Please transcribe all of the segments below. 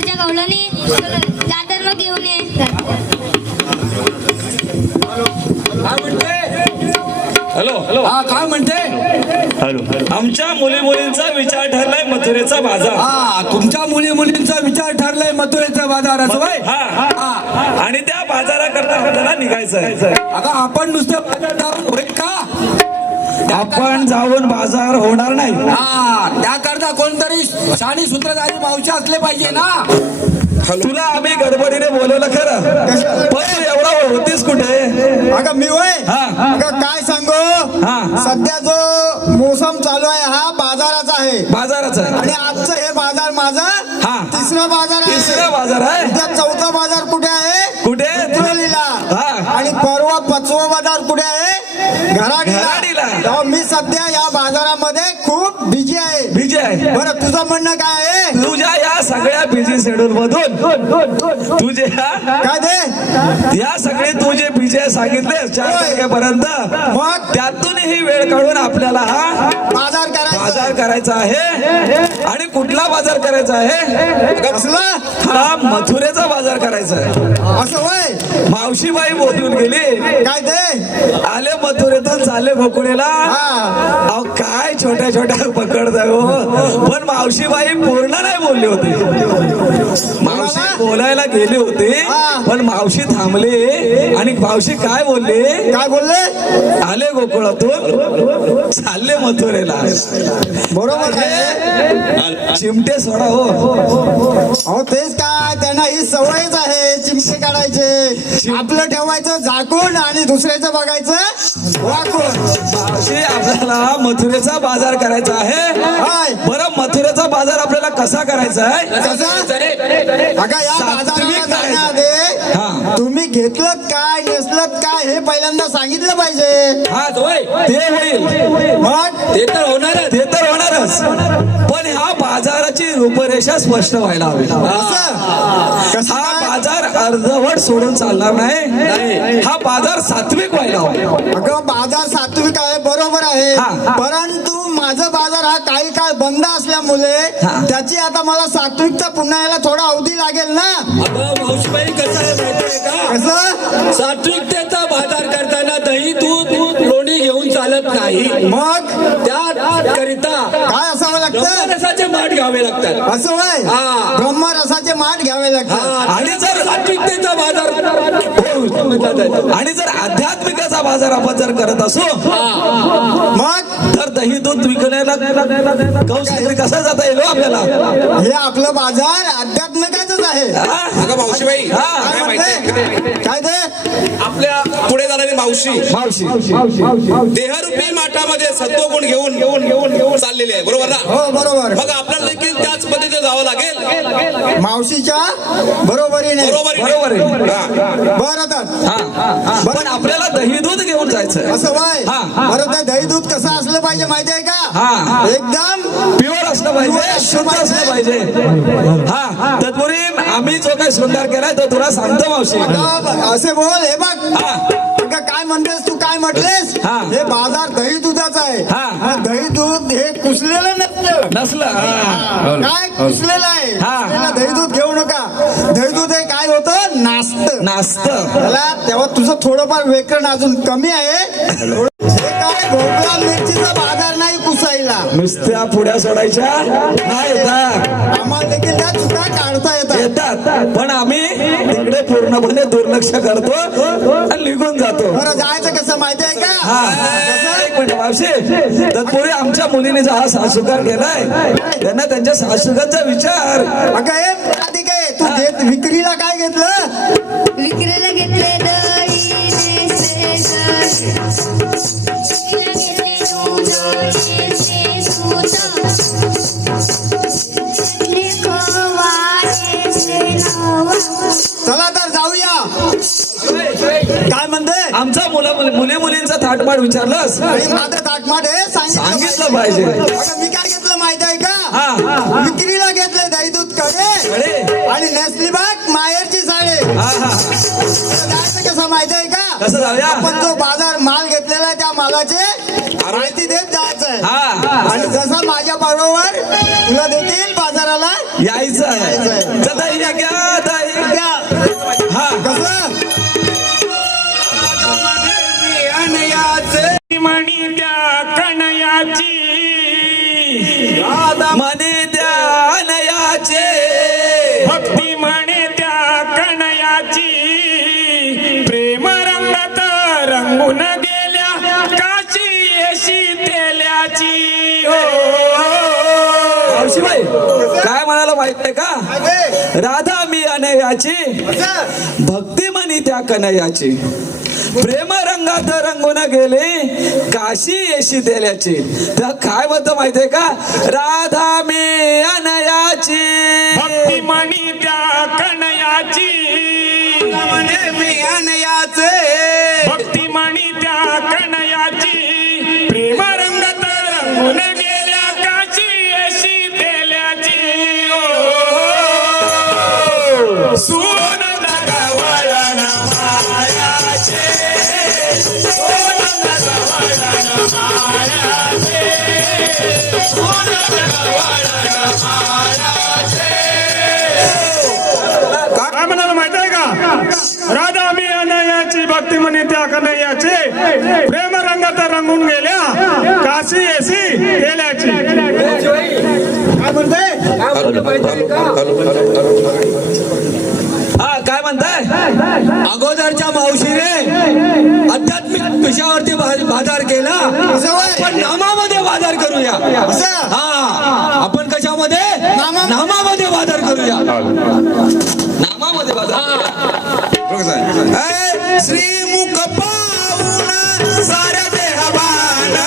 पलीकडच्या गवळणी जातर मग घेऊन ये. हॅलो हॅलो हा काय म्हणते? हॅलो आमच्या मुलींचा विचार ठरलाय मथुरेचा बाजार. हा तुमच्या मुलींचा विचार ठरलाय मथुरेचा बाजार असं होय? हा आणि त्या बाजाराकरता आपल्याला निघायचं आहे. अगं आपण नुसतं बाजार जाऊन होईल का? आपण जाऊन बाजार होणार नाही. हा त्याकरता कोणतरी शाणी सूत्रधारी मावशी असले पाहिजे ना. तुला आम्ही गडबडीने बोलवलं खरं, पण तू एवढा होतीस कुठे? अगं मी वय हा. अगं काय सांगू, हा. सध्या जो मोसम चालू आहे हा बाजाराचा आहे बाजाराचं आहे. आणि आजचं हे बाजार माझा हा. तिसरा बाजार आहे. तिसरा बाजार आहे. उद्या चौथा बाजार कुठे आहे? कुठे? चित्रोलीला. हा. आणि परवा पाचवा बाजार कुठे आहे? घराडीला. तेव्हा मी सध्या या बाजारामध्ये खूप बिझी आहे. बिजी आहे. बरं तुझं म्हणणं काय आहे? तुझ्या या सगळ्या बिझी शेड्यूल मधून तुझे काय ते या सगळे तू जे बिजे सांगितले 4 तारखेपर्यंत, मग त्यातूनही वेळ काढून आपल्याला हा बाजार बाजार करायचा करायचा आहे. आणि कुठला बाजार करायचा आहे? कसला हा मथुरेचा बाजार करायचा आहे. असं वय मावशीबाई बोलून गेली, काय ते आले मथुरेतून चालले गोकुळेला. हा. अहो काय छोट्या छोट्या पकडताय हो. पण मावशीबाई पूर्ण नाही बोलली होती. मावशी बोलायला गेली होती, हा. पण मावशी थांबली आणि मावशी काय बोलली? काय बोलले? आले गोकुळातून चालले मथुरेला. बरोबर आहे. चिमटे सोडा हो. अहो तेच काय, त्यांना ही सवयच आहे चिमटे काढायचे. आपलं ठेवायचं झाकून आणि दुसऱ्याचं बघायचं वाकून. मावशी आपल्याला मथुरेचा बाजार करायचा आहे. हाय. बरं मथुरेचा बाजार आपल्याला कसा करायचा आहे? कसं? अगं या सात्विक बाजाराला करायचं. जाण्याआधी हा. तुम्ही घेतलं काय नेसलं काय हे पहिल्यांदा सांगितलं पाहिजे. हा ते होईल. मग ते तर होणारच. पण ह्या बाजाराची रूपरेषा स्पष्ट व्हायला हवी. कसं हा काय? बाजार अर्धवट सोडून चालणार नाही. हा बाजार सात्विक व्हायला हवा. अगं बाजार सात्विक आहे बरोबर आहे, हा. परंतु माझं बाजार हा काही काळ बंद असल्यामुळे हा. त्याची आता मला सात्विकता पुन्हा यायला थोडा अवधी लागेल ना. अगं मावशीबाई कसं आहे माहितीये का, कसं सात्विकतेचा बाजार करताना दही दूध लोणी घेऊन चालत नाही. मग त्याकरिता काय असावं लागतं? रसाचे माठ घ्यावे लागतात. असं वय हा. ब्रह्मरसाचे माठ घ्यावे लागतात. आणि जर सात्विकतेचा बाजार आणि जर आध्यात्मिकाचा बाजार आपण जर करत असू, मग तर दही दूध विकण्याला कौशल्य कसं जाता येईल हो आपल्याला? हे आपलं बाजार आध्यात्मिकाच आहे. हा? अगं मावशीबाई हा. काय म्हणते? काय ते आपल्या पुढे जाणारी मावशी मावशी देहरूपी माठामध्ये सत्वगुण घेऊन चाललेली आहे, बरोबर ना? हो बरोबर. मग आपल्याला देखील त्याच पद्धतीने जावं लागेल. मावशीच्या बरोबरीने बरोबर आहे. बरं तर पण आपल्याला दही दूध घेऊन जायचं. असं वय हा. बरं ते दही दूध कसं असलं पाहिजे माहिती आहे का? हा. एकदम प्युअर असलं पाहिजे, शुद्ध असलं पाहिजे. हा तत्पूर्वी आम्ही जो काही शृंगार केलाय तो तुला सांगतो मावशी. असे बोल. हे बघ हा. अगं काय म्हणतेस तू, काय म्हटलेस? हा. हे बाजार दही दुधाचा आहे. हा. हा, दही दूध हे कुसलेलं नसतं. नसलं. हा. काय कुसलेलं आहे. हा. कुसलेलं दही दूध घेऊ नका. दही दूध हे काय होतं, नास्त. त्याला तेव्हा तुझं थोडंफार व्याकरण अजून कमी आहे. हे काय भोपळा मिरचीचा बाजार नाही कुसायला. नुसत्या पुड्या सोडायच्या नाही येतात. आम्हाला देखील त्या चुका काढता येतात. पण आम्ही तिकडे पूर्णपणे दुर्लक्ष करतो आणि निघून जातो. बरं जायचं कसं माहिती आहे का? हा. कसं? एक मिनिट मावशी, तत्पूर्वी आमच्या मुलीने जो हा सासूकार केलाय त्यांना त्यांच्या सासूकाचा विचार. अगं हे अधिक आहे. तू विक्रीला काय घेतलं? विक्रीला घेतले दही नेसले दही. विक्रीला घेतले दूध नेसले सूत. घेतले खोवा नेसले नवा. चला तर जाऊया. काय म्हणते? आमचा मुलींचा थाटमाट विचारलंस, आणि माझं ताटमाट हे सांगितलं पाहिजे. अगं मी काय घेतलं माहिती आहे का? हा. विक्रीला घेतले दही दूध कडे आणि नेसली बाग माहेरची साडे. हा. जायचं कसं माहिती आहे का? कसं जाऊया? आपण जो बाजार माल घेतलेला आहे त्या मालाचे माहिती देत जायचंय. हा. आणि जसा माझ्या बरोबर तुला देखील बाजाराला यायचं आहे. यायचंय. तर दही म्हणी त्या कणयाची म्हणे ध्यानयाचे भक्ती म्हणे त्या कणयाची प्रेम रंगात रंगून गेल्या काशी येशी तेल्याची हो मावशीबाई काय म्हणाला माहित नाही का राधा मी अनयाची भक्ती म्हणी त्या कनयाची प्रेम रंगात रंगून गेले काशी येशी तेल्याची त्या काय म्हणतो माहितीये का राधा मी अनयाची भक्ती म्हणी त्या कणयाची म्हणे मी अनयाचे भक्ती म्हणी त्या कणयाची प्रेम रंगात रंगून गेल्या काशी येशी तेल्याची ओ सोन गवळण मायाचे सोन गवळण मायाचे सोन गवळण मायाचे काय म्हणाला माहित आहे का राधा मी अनयाची भक्ती म्हणे त्या कन्हैयाची प्रेम रंगात रंगून गेल्या काशी येसी तेल्याची काय म्हणते हा काय म्हणताय अगोदरच्या मावशीने आध्यात्मिक विषयावरती बाजार केला पण नामामध्ये बाजार करूया हा आपण कशामध्ये नामामध्ये बाजार करूया नामामध्ये बाजार श्रीमुख पाहून साऱ्या देहबाना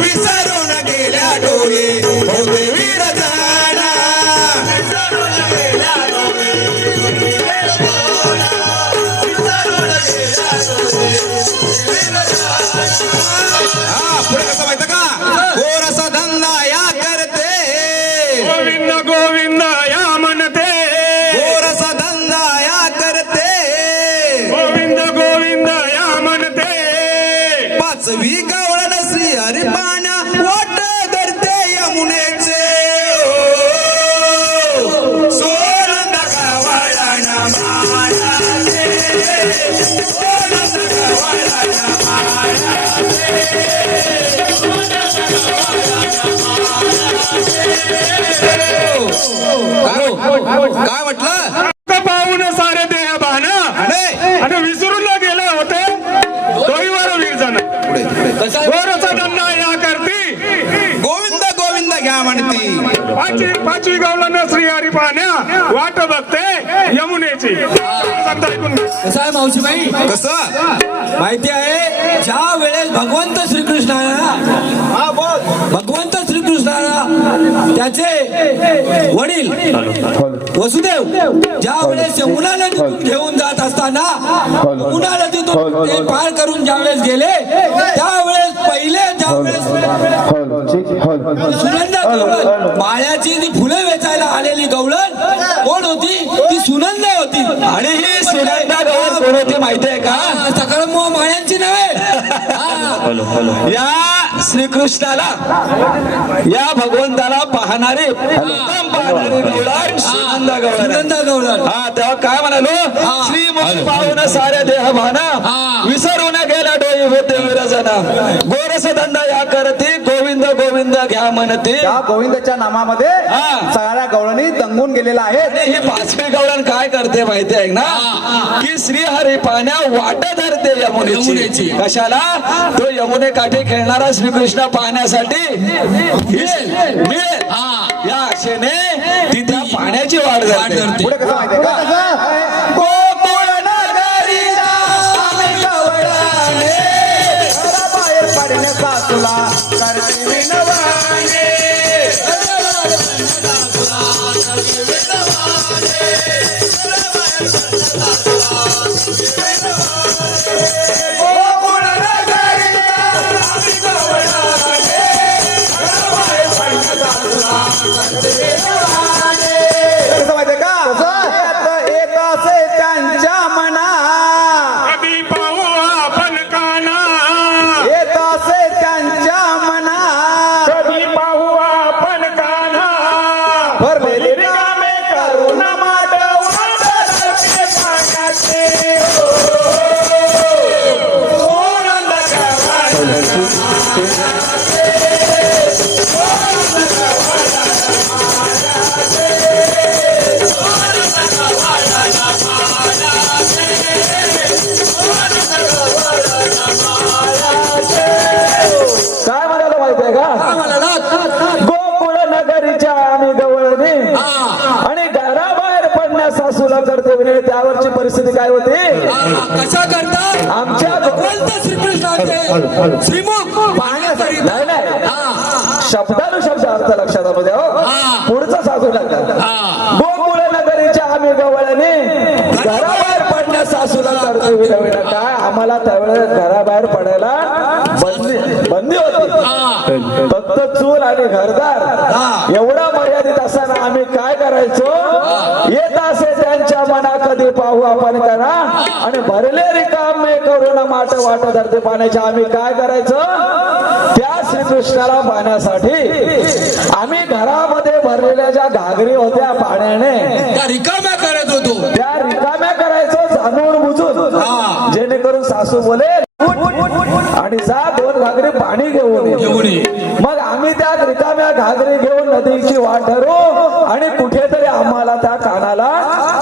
विसरून गेल्या डोळे होते वीर जाना विसरून गेल्या डोळे पुढे कसं माहिती का गोरसा धंदा या करते गोविंद गोविंद या म्हणते गोरसा धंदा या करते गोविंद गोविंद या म्हणते पाचवी गवळण श्री हरी पाण्या वाट धरते यमुनेचे सोनंद गवळण मायाचे सोनंद गवळण मायाचे काय म्हटलं पाहून सारे देह भाना आणि विसरून गेले होते दोईवर वीर जण गोरसा धंदा या करती गोविंद गोविंद घ्या म्हणती पाचवी गवळण श्री हरी पाण्या वाट बघते यमुनेची शब्द ऐकून घ्या. कसं आहे मावशीबाई कसं माहिती आहे ज्या वेळेस भगवंत श्रीकृष्णाला भगवंत श्रीकृष्णाला त्याचे वडील वसुदेव ज्या वेळेस यमुना नदीतून घेऊन जात असताना यमुना नदीतून ते पार करून ज्यावेळेस गेले त्यावेळेस पहिले ज्यावेळेस सुनंदा गवळण माळ्याची जी फुले वेचायला आलेली गवळण कोण होती ती सुनंदा होती आणि ही सुनंदा गवळण कोण होती माहितीये का सकळ माळ्यांची नव्हे या श्रीकृष्णाला या भगवंताला पाहणारे उत्तम पाहणारे गवळण सुनंदा गवळण सुनंदा गवळण हा तेव्हा काय म्हणालो श्रीमुख पाहून साऱ्या देह भाना विसरून गेला डोई होते विरजना गोरस धंदा या करती गोविंद गोविंद घ्या म्हणते त्या गोविंदाच्या नामामध्ये हा. सगळ्या गवळणी दंगून गेलेला आहे आणि ही पाचवी गवळण काय करते माहिती आहे ना की श्रीहरी पाण्या वाट धरते यमुनेची कशाला तो यमुने काठी खेळणारा श्रीकृष्ण पाहण्यासाठी मिळेल या आशेने ती त्या पाण्याची वाट धरते पुढे कसं माहितीये का गोकुळ नगरीला गवळणे, घराबाहेर पडण्याचा तुला करते विनवाने. गोकुळ नगरीला गवळणे, घराबाहेर पडण्याचा तुला करते विनवाने. कसं माहितीये का येत असे त्यांच्या मना कधी पाहू आपण काना येत असे त्यांच्या मना कधी पाहू आपण काना भरलेली कामे काय होती कशा करता आमच्या भगवंत श्रीकृष्णाचे श्रीमुख पाहण्याकरिता नाही नाही हा शब्दानुशब्द अर्थ लक्षात आणू द्या हो. हा. पुढचं सांगू लागला हा गोकुळ नगरीच्या आम्ही गवळणी घराबाहेर पडण्यास सासूला करतो विनविना काय आम्हाला त्यावेळेस घराबाहेर पडायला बंदी होती फक्त चूल आणि घरदार एवढा मर्यादित असताना आम्ही काय करायचो येत असे त्यांच्या मना कधी पाहू आपण करा आणि भरले रिकामे करून माट वाट धरते पाण्याच्या आम्ही काय करायचो त्या श्रीकृष्णाला पाहण्यासाठी आम्ही घरामध्ये भरलेल्या ज्या घागरी होत्या पाण्याने त्या रिकाम्या करत होतो त्या रिकाम्या करायचो जाणून बुजून जेणेकरून सासू बोले आणि जा 2 घागरी पाणी घेऊन ये. मग आम्ही त्या रिकाम्या घागरी घेऊन नदीची वाट धरू आणि कुठेतरी आम्हाला त्या कानाला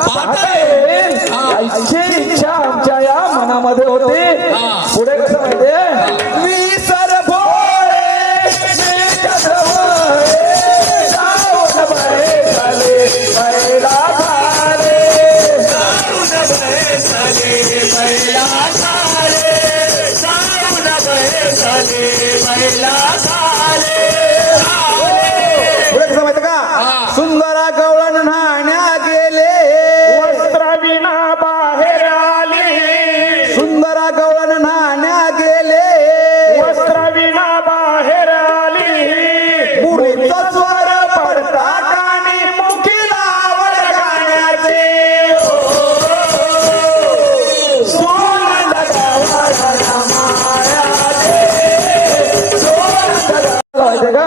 पाहता येईल अशी इच्छा आमच्या या मनामध्ये होती. पुढे कसं माहितीये विसर भोळे मी चंद्रभोळे, जाऊन बळे झाले बैला झाले, जाऊन बळे झाले बैला झाले, जाऊन बळे झाले बैला झाले. पुढे कसं माहिती का सुंदरा गवळण न्हाण्या गेले वस्त्रविना बाहेर आली, सुंदरा गवळण न्हाण्या गेले वस्त्रविना बाहेर आली, मुरीचा स्वर पडता कानी मुखीला आवड गाण्याचे सोनं लगावला मायाचे माहितीये का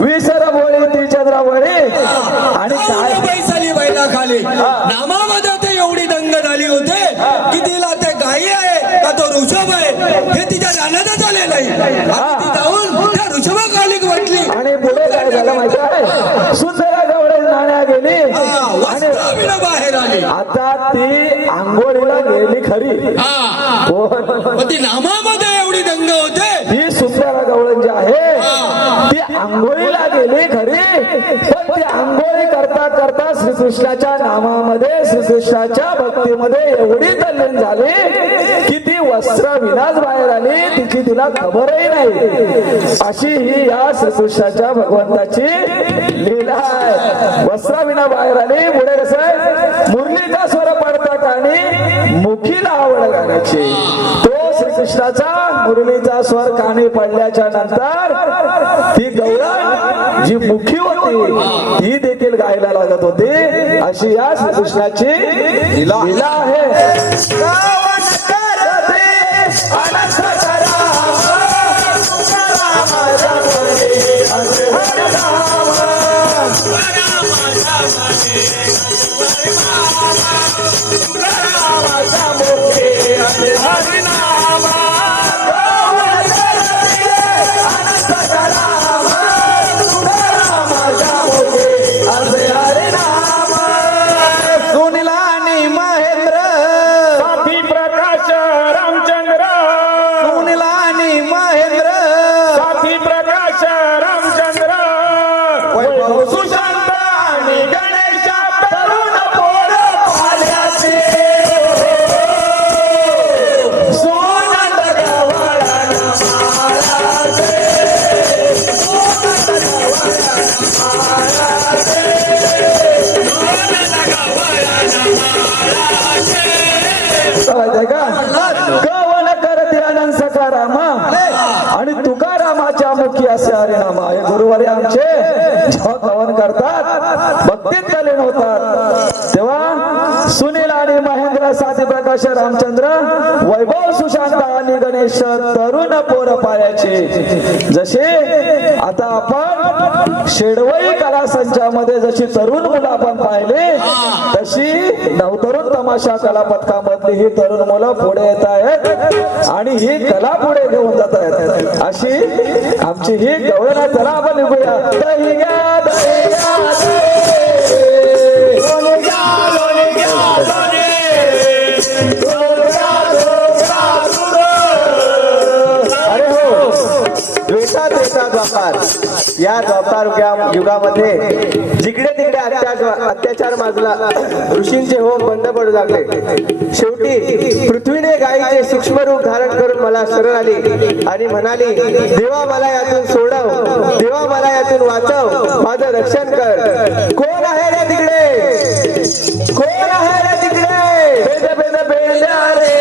विसर भोळी ती चंद्रावळी आणि काय बैसाली बैला खाली नामामध्ये ते एवढी दंग झाली होते की तिला ते गायी आहे का तो ऋषभ आहे हे तिच्या ध्यानातच आले नाही आणि ती जाऊन त्या ऋषभाखाली म्हटली आणि पुढे काय झालं माहिती आहे सुंदरा गवळे नाण्या गेली आणि वस्त्रविना बाहेर आली आता ती आंघोळीला गेली खरी पण ती नामामध्ये एवढी दंग होते ही सुंदरा गवळण जी आहे ती आंघोळीला गेली खरी पण ती आंघोळी करता करता श्रीकृष्णाच्या नामामध्ये श्रीकृष्णाच्या भक्तीमध्ये एवढी तल्लीन झाली की ती वस्त्र विनाच बाहेर आली तिची तिला खबरही नाही. अशी ही या श्रीकृष्णाच्या भगवंताची लीला आहे. वस्त्राविना बाहेर आली. पुढे कसं आहे मुरलीचा स्वर पडतात आणि मुखीला आवड गाण्याची. तो श्रीकृष्णाचा मुरलीचा स्वर कानी पडल्याच्या नंतर ती गवळण जी मुखी होती ती देखील गायला लागत होती. अशी या श्रीकृष्णाची लीला आहे. गावण करते अनंत कराम, राम रमणे हरे हरे राम, रामाचा मुखे हरे हरे नाम. गावण करते अनंत कराम, रामाचा मुखे हरे हरे नाम. सुनील आणि महेंद्र, साथी प्रकाश रामचंद्र, सुनील आणि महेंद्र, साथी प्रकाश रामचंद्र, वैभव सुशांत आणि गणेश, तरुण पोर पाल्याचे सोनंद गवळण माळाचे, सोनंद गवळण माळाचे, सोनंद गवळण माळाचे. माहितीये का कवन करते अनंत सकारामा आणि तुकारामाच्या मुखी असे हरिनामा. हे गुरुवारी आमचे जेव्हा कवन करतात भक्तीत तल्लीन होतात तेव्हा सुनील आणि महेंद्र, साथी प्रकाश रामचंद्र, वैभव सुशांत आणि गणेश, तरुण पोर पायाचे. जसे आता आपण शेडवई कला संचामध्ये जशी तरुण मुलं आपण पाहिले तशी नवतरुण तमाशा कला पथकामधली ही तरुण मुलं पुढे येत आहेत आणि ही कला पुढे घेऊन जात आहेत. अशी आमची ही गवळण. चला आपण निघूया. दही घ्या, दही घ्या, लोणी घ्या, लोणी घ्या, लोणी. डोंगरा, डोंगरा, डोंगर. अरे हो, वेटात येतात बापार या द्वापार युगामध्ये जिकडे तिकडे अत्याचार माजला, ऋषींचे होम बंद पडू लागले. शेवटी पृथ्वीने गायीचे सूक्ष्म रूप धारण करून मला शरण आली आणि म्हणाली, देवा मला यातून सोडव, देवा मला यातून वाचव, माझं रक्षण कर. कोण आहे रे तिकडे, कोण आहे रे तिकडे, बेद बेद बेद्या रे,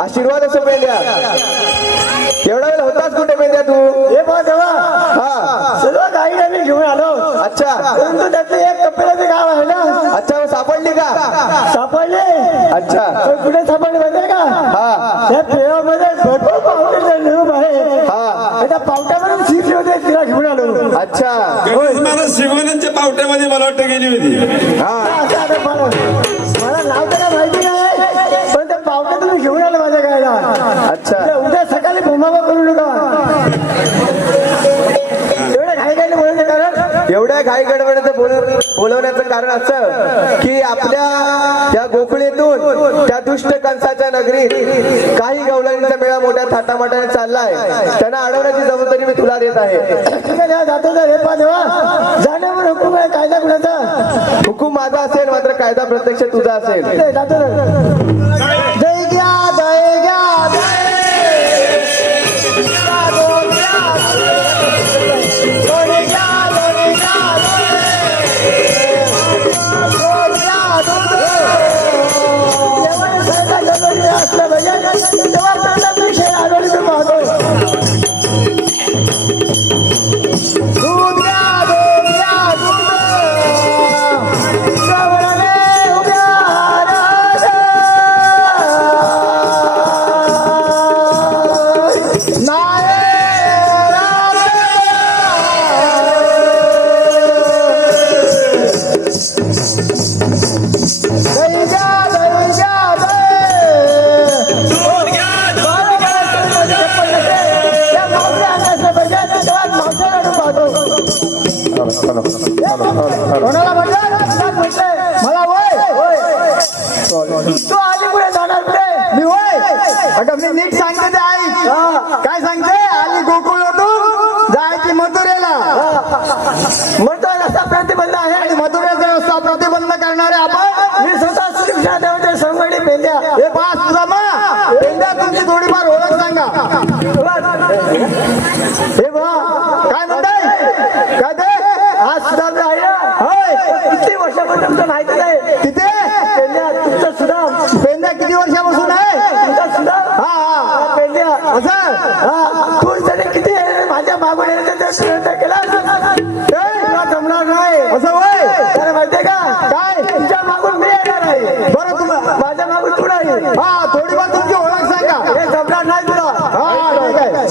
आशीर्वाद असो पेंद्या. एवढा वेळ होताच कुठे पेंद्या तू? हे बघ देवा, हा, सर्व गाई आम्ही घेऊन आलो. अच्छा परंतु त्यातलं एक कपिलाचं गाव आहे ना, अच्छा, मग सापडली का? सापडले. अच्छा, पण कुठे सापडले माहिती का? हा त्या पेवामध्ये भरपूर पावटे निरूप आहे. हा, त्या पावट्यावरून शिकले होते, तिला घेऊन आलो. अच्छा, मला श्रीगोंद्याच्या पावट्यामध्ये मला वाटतं गेली होती. हा, असं आता मला नाव त्याला माहिती नाही, पण त्या पावट्या तुम्ही घेऊन आले माझ्या गायला. अच्छा, तर उद्या सकाळी भूमावा करू नका. एवढ्या घाई गायला बोलायचं कारण एवढ्या घाई गडबडीचं बोलवण्याचं कारण असं की आपल्या या गोकुळीतून त्या दुष्ट कंसाच्या नगरीत काही गवळणीचा मेळा मोठ्या थाटामाटाने चाललाय. त्यांना अडवण्याची जबाबदारी मी तुला देत आहे. ठीक आहे, जातो तर हे पा देवा, जाण्यावर हुकूम आहे, कायदा कुणाचा? हुकूम माझा असेल, मात्र कायदा प्रत्यक्ष तुझा असेल. जातो तर. जय घ्या, जय घ्या, कोणाला म्हटलं? मला होय. तू आली पुढे जाणार पुढे? मी होय. अगं मी नीट सांगते ते आई. काय सांगते? आली गोकुळातून जायची मथुरेला. मथुरा रस्ता प्रतिबंध आहे आणि मथुरेचा रस्ता प्रतिबंध करणारे आपण. मी स्वतः श्रीकृष्ण देवाचे संगडी पेंद्या. हे पास तुझा मा पेंद्या, तुमची थोडीफार ओळख सांगा. हे बा काय म्हणताय? काय ते आज सुद्धा आहे ना? होय. किती वर्षापासून तुमचं माहिती आहे? तिथे पेंद्या तुमचं सुद्धा. पेंद्या किती वर्षापासून आहे तुमचा सुद्धा? हा पेंद्या असं. हा तू जरी किती माझ्या मागून येण्याचा प्रयत्न केला तुला जमणार नाही. असं होय. त्याला माहितीये का काय? तुझ्या मागून मी येणार आहे. बरं, तुला माझ्या मागून तू नाही. हा थोडीफार तुमची ओळख सांगा. हे जमणार नाही तुला. हा ठीक आहे.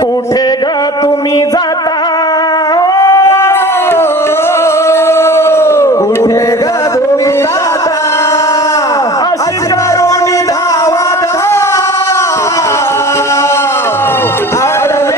कुठे ग तुम्ही जाता, कुठे ग तुम्ही जाता, अशी करुणी धावा धाव. अडग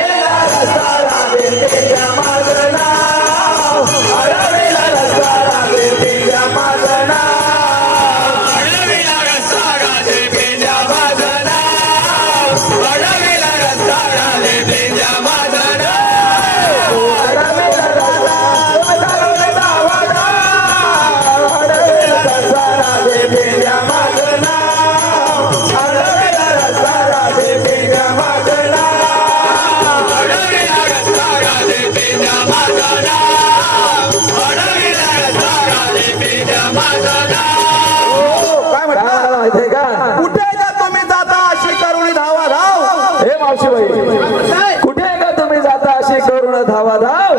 मावशीबाई कुठे का तुम्ही जाता अशी करून धावा धाव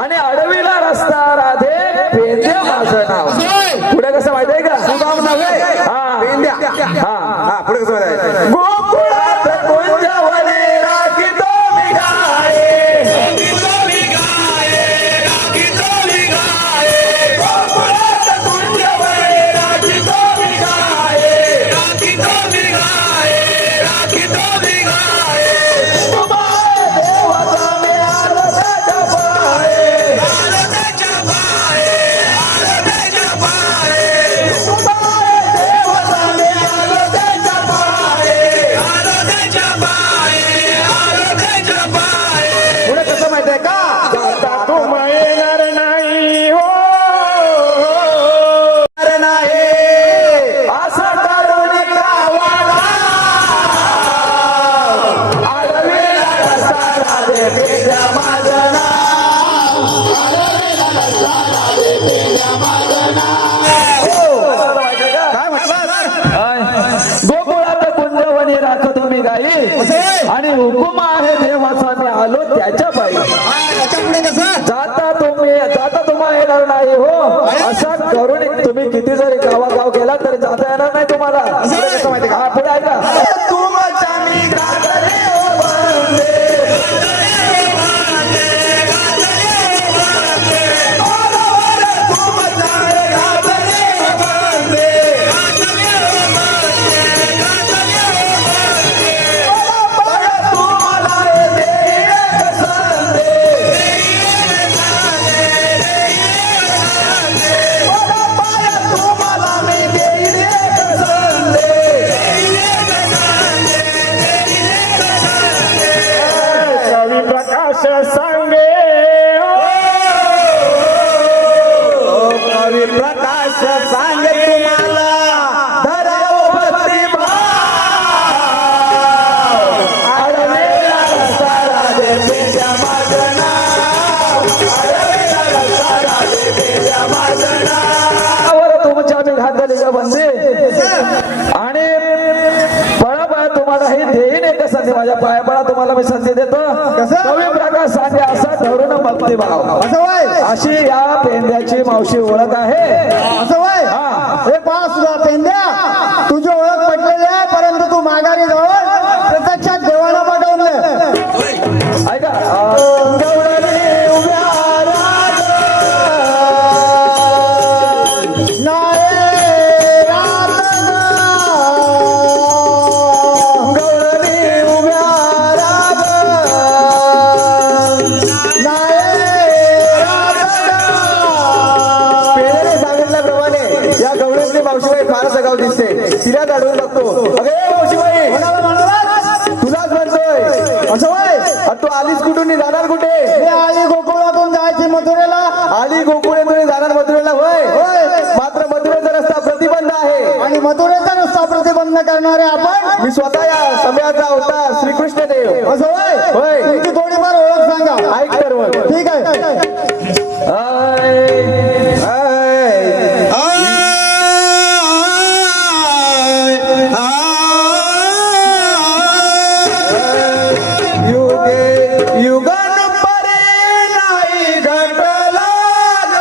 आणि अडवीला रस्ता राधे पेंद्या माझं नाव पुढे कसं माहितीये का सुदाम नव्हे हा पेंद्या हा पुढे कसं माहिती गोकुळात कोणत्यावरी राखीतो मी गाये गोकुळात कोणत्यावरी राखीतो मी गाये पुढे कसं माहितीये का जाता तू येणार नाही हो येणार नाही असं करून गावाला आडवीला रस्ता राधे पेंद्या माझं नाव. आडवीला रस्ता राधे पेंद्या माझं नाव. काय म्हटलं गोकुळात कुंजवणी राखतो मी गाई आणि हुकुम आहे देवाचा मी आलो त्याच्या पायी जाता तुम्हा येणार नाही हो असं करून तुम्ही किती जरी गावागाव गेला तरी जाता येणार नाही तुम्हाला कसं माहिती का पुढे ऐका तुमच्या मी गाजरे हो वंदे. कवी प्रकाश सांगे कवी प्रकाश सांगे तुम्हाला धराव प्रतिभा आडवेला रस्ता राधे पेंद्या माझं नाव. आडवेला रस्ता राधे पेंद्या माझं नाव. तुमच्या मी घातलेल्या बंदे आणि बळा तुम्हाला हे देईन एक संधी माझ्या पायापळा तुम्हाला मी संधी देतो कवी प्रकाश सांगे असा ठरून भक्तिभाव अशी या पेंद्याची मावशी ओळख आहे असं वय हे पहा सुद्धा पेंद्या तुझी ओळख पटलेली आहे परंतु तू माघारी जाऊन प्रत्यक्षात देवाला पाठवलं ऐका गवळणी उभ्या राग. गवळणी उभ्या राग. पेंद्याने सांगितल्याप्रमाणे या गवळणीतली मावशीबाई फारच आगाऊ दिसते तिलाच आढळून बघतो अगे मावशीबाई तुलाच म्हणतोय असं वय तू आलीस कुठून जाणार कुठे हे आली गोकुळातून जायची मथुरेला आली गोकुळेतून जाणार मथुरेला होय मात्र मथुरेचा रस्ता प्रतिबंध आहे आणि मथुरेचा रस्ता प्रतिबंध करणारे आपण मी स्वतः या समयाचा होता श्रीकृष्ण देव असं वय होय. तुमची थोडीफार ओळख सांगा ऐक तर मग. ठीक आहे युगे युगन परे नाही घटला ग.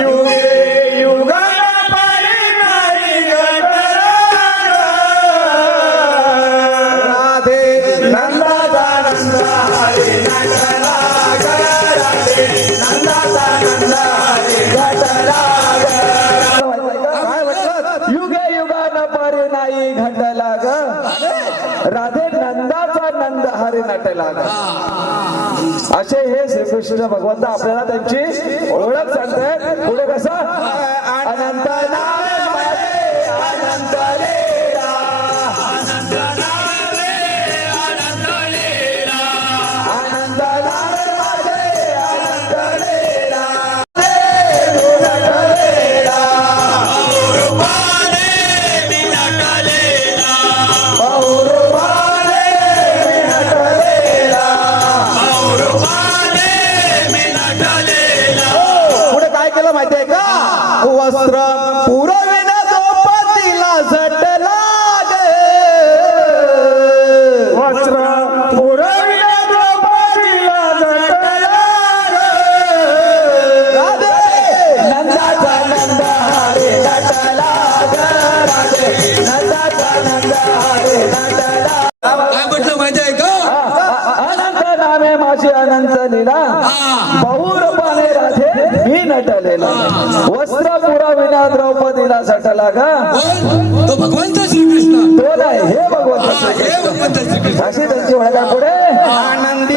युगे युगन परे नाही घटला ग. राधे नंदाचा नंद हरी नटला ग. राधे नंदाचा नंद हरी घटला ग. काय म्हटलं? युगे युगान परे नाही घटला ग. राधे नंदाचा नंद हरी नटला ग. असे हे श्रीकृष्ण भगवंत आपल्याला त्यांची ओळख सांगतायत पुढे कसं अनंत नामे माझे अनंत लीला. अनंत नामे माझे अनंत लीला. पुढे काय केलं माहितीये का नटलेला वस्त्र पुरा विना द्रौपदीला सटला ग बोल, तो भगवंत श्रीकृष्ण तो नाही हे भगवंत हे भगवंत श्रीकृष्ण अशी त्यांची ओळख आहे पुढे आनंदी